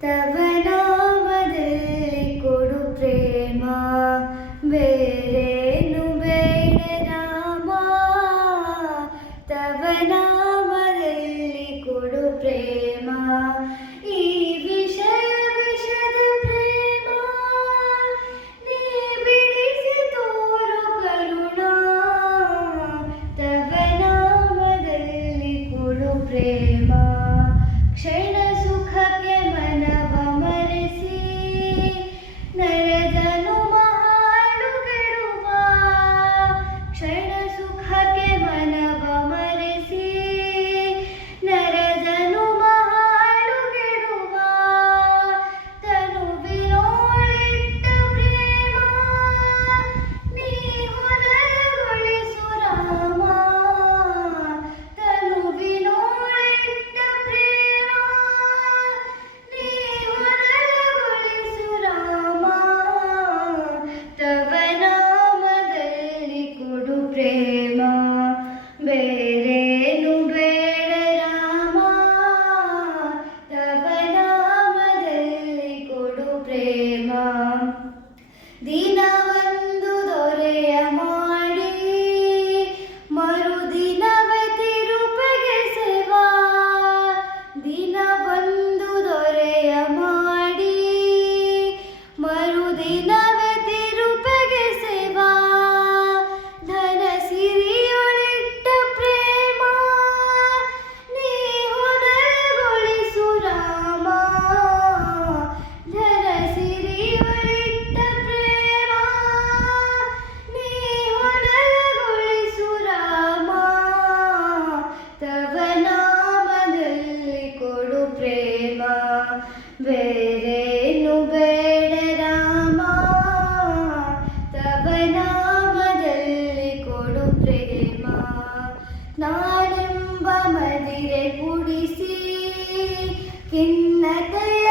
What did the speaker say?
ತವ ನಾಮದಲ್ಲಿ ಕೊಡು ಪ್ರೇಮ, ಬೇರೇನು ಬೇಡ ರಾಮ. ತವ ನಾಮದಲ್ಲಿ ಕೊಡು ಪ್ರೇಮ, ಈ ವಿಷದ ಪ್ರೇಮ ನೀ ಬಿಡಿಸಿ ತೋರು ಕರುಣಾ. ತವ ನಾಮದಲ್ಲಿ ಕೊಡು ಪ್ರೇಮ, ಕ್ಷಣ ಸುಖಕ್ಕೆ ಮನವ ಮರೆಸಿ ನರದನು ಹಾಳುಗೆಡುವ. ಕ್ಷಣ ಸುಖಕ್ಕೆ ಮನವ ಮರೆಸಿ ನರದನು ಹಾಳುಗೆಡುವ. ತನುವಿನೋಳಿಟ್ಟ ಪ್ರೇಮ ನೀ ಹೊನಲಗೊಳಿಸು ರಾಮ. ತನುವಿನೋಳಿಟ್ಟ ಪ್ರೇಮ ನೀ ಹೊನಲಗೊಳಿಸು ರಾಮ. ತವ ನಾಮದಲ್ಲಿ ಕೊಡು ಪ್ರೇಮ, ಬೇರೇನು ಬೇಡ ರಾಮ. ತವ ನಾಮದಲ್ಲಿ ಕೊಡು ಪ್ರೇಮ. ದಿನವೊಂದು ದೊರೆಯ ಮಾಡಿ ಮರುದಿನವೇ ತಿರುಪಗೆಸೆವಾ. ದಿನವೊಂದು ದೊರೆಯ ಮಾಡಿ ಮರುದಿನವೇ ತಿರುಪಗೆಸೆವಾ. ಧನ ಸಿರಿಯೊಳಿಟ್ಟ ಪ್ರೇಮ ನೀ ಹೊನಲಗೊಳಿಸು ರಾಮ. ಧನ ಸಿರಿಯೊಳಿಟ್ಟ ಪ್ರೇಮ ನೀ ಹೊನಲಗೊಳಿಸು ರಾಮ. ತವ ನಾಮದಲ್ಲಿ ಕೊಡು ಪ್ರೇಮ, ಬೇರೇನು ಬೇಡ ರಾಮ. ತವ ನಾಮದಲ್ಲಿ ಕೊಡು ಪ್ರೇಮ. ನಾನೆಂಬ ಮದಿರೆ ಕುಡಿಸಿ ಖಿನ್ನತೆಯ